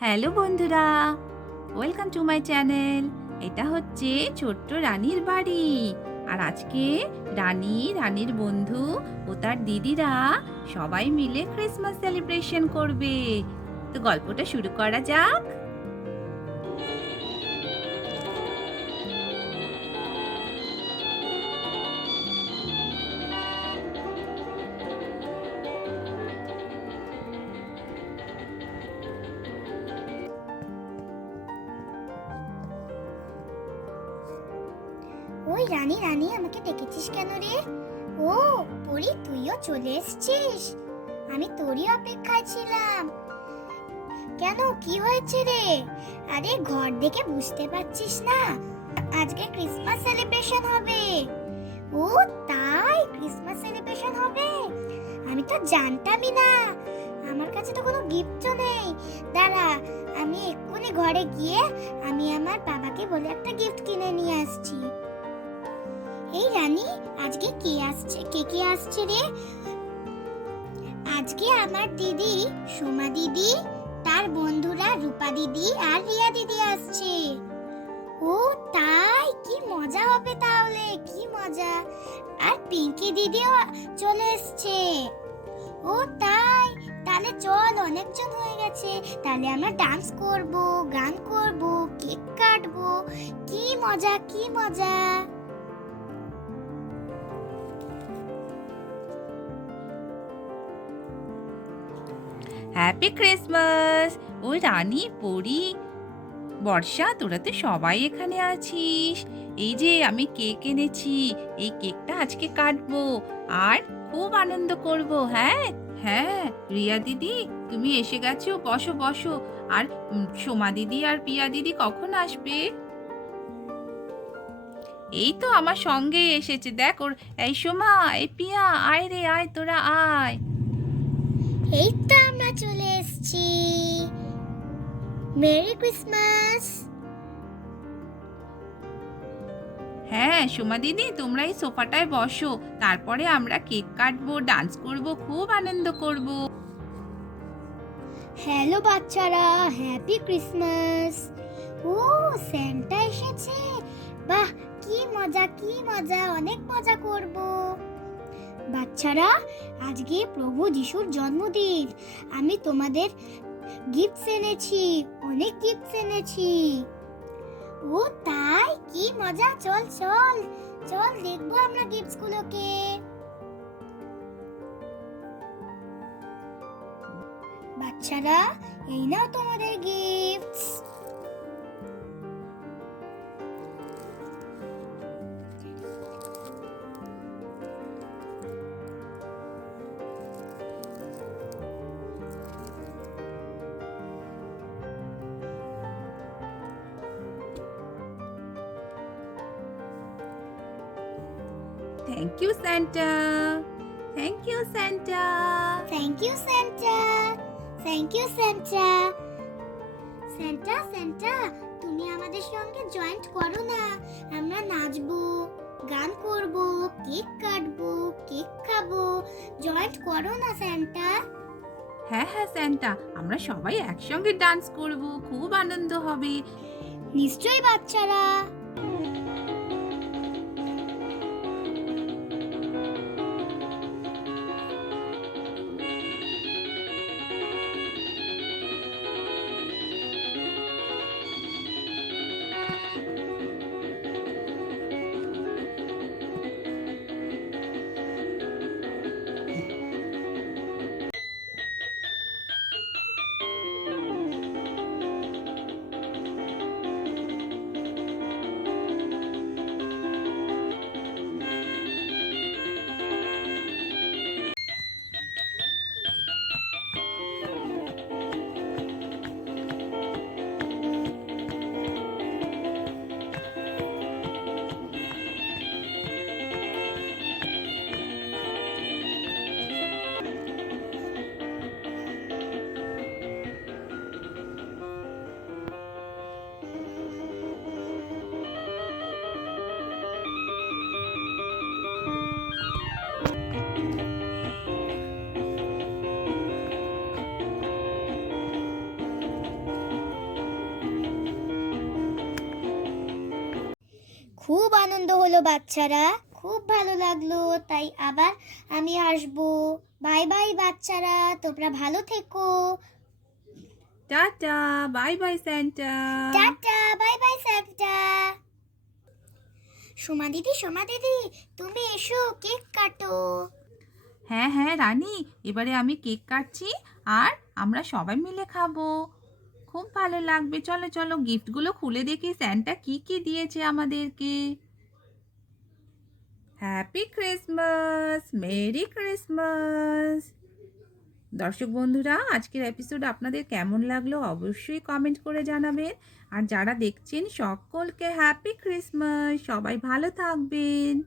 Hello বন্ধুরা, welcome to my channel. এটা হচ্ছে ছোট্ট রানীর বাড়ি। আর আজকে রানীর বন্ধু ও তার দিদিরা সবাই মিলে ক্রিসমাস সেলিব্রেশন করবে। তো গল্পটা শুরু করা যাক। ওই রানী রানী আমাকে ডেকেছিস কেন রে? ও পরি, তুইও চলে এসেছিস। আমি তোরই অপেক্ষায় ছিলাম। কেন, কি হয়েছে রে? আরে ঘর দেখে বুঝতে পারছিস না, আজকে ক্রিসমাস সেলিব্রেশন হবে। ও তাই, ক্রিসমাস সেলিব্রেশন হবে? আমি তো জানতামই না। আমার কাছে তো কোনো গিফটও নেই। দাঁড়া, আমি এক্ষুনি ঘরে গিয়ে আমি আমার বাবাকে বলে একটা গিফট কিনে নিয়ে আসছি। এই রানী, আজকে কে আসছে, কে আসছে রে? আজকে আমার দিদি সোমা দিদি, তার বন্ধুরা রূপা দিদি আর রিয়া দিদি আসছে। ও তাই, কি মজা হবে তাহলে, কি মজা। আর পিঙ্কি দিদিও চলে এসছে। ও তাই, তাহলে চল, অনেকজন হয়ে গেছে। তাহলে আমরা ডান্স করব, গান করব, কেক কাটবো। কি মজা, কি মজা। Happy Christmas. ওই রানী, পরি, বর্ষা, তোরা তো সবাই এখানে আছিস। এই যে আমি কেক এনেছি, এই কেকটা আজকে কাটবো আর খুব আনন্দ করব। হ্যাঁ হ্যাঁ, রিয়া দিদি তুমি এসে গেছো, বসো বসো। আর সোমা দিদি আর পিয়া দিদি কখন আসবে? এই তো আমার সঙ্গে এসেছে, দেখ ওর। এই সোমা, এই পিয়া, আয় রে আয়, তোরা আয়। এই তো আমরা চলে এসেছি। Merry Christmas. হ্যাঁ সোমা দিদি, তোমরা এই সোফাটায় বসো, তারপরে আমরা কেক কাটবো, ডান্স করব, খুব আনন্দ করব। হ্যালো বাচ্চারা, হ্যাপি ক্রিসমাস। ও, স্যান্টা এসেছে। বাহ, কি মজা, কি মজা, অনেক মজা করব। বাচ্চারা, আজকে প্রভু যিশুর জন্মদিন। আমি তোমাদের গিফটস এনেছি, অনেক গিফটস এনেছি। ও তাই, কি মজা। চল চল চল, দেখবো আমরা গিফটস গুলোকে। বাচ্চারা, এই নাও তোমাদের gifts. Thank you Santa, thank you Santa. Thank you Santa, thank you Santa. Santa Santa, তুমি আমাদের সঙ্গে জয়েন্ট করো না। আমরা নাচবো, গান করব, কেক কাটবো, কেক খাবো। জয়েন্ট করো না স্যান্টা। হ্যাঁ হ্যাঁ স্যান্টা, আমরা সবাই একসঙ্গে ডান্স করব, খুব আনন্দ হবে। নিশ্চয়ই বাচ্চারা। খুব আনন্দ হলো বাচ্চারা, খুব ভালো লাগলো। তাই আবার আমি আসবো। বাই বাই বাচ্চারা, তোমরা ভালো থেকো। Tata, bye bye Santa. Tata, bye bye Santa. Soma দিদি, তুমি এসো, কেক কাটো। হ্যাঁ হ্যাঁ রানী, এবারে আমি কেক কাটছি আর আমরা সবাই মিলে খাবো। খুব ভালো লাগবে। চলো চলো, গিফটগুলো খুলে দেখি স্যান্টা কি কি দিয়েছে আমাদেরকে। Happy Christmas, merry Christmas. দর্শক বন্ধুরা, আজকের এপিসোড আপনাদের কেমন লাগলো অবশ্যই কমেন্ট করে জানাবেন। আর যারা দেখছেন সকলকে হ্যাপি ক্রিসমাস। সবাই ভালো থাকবেন।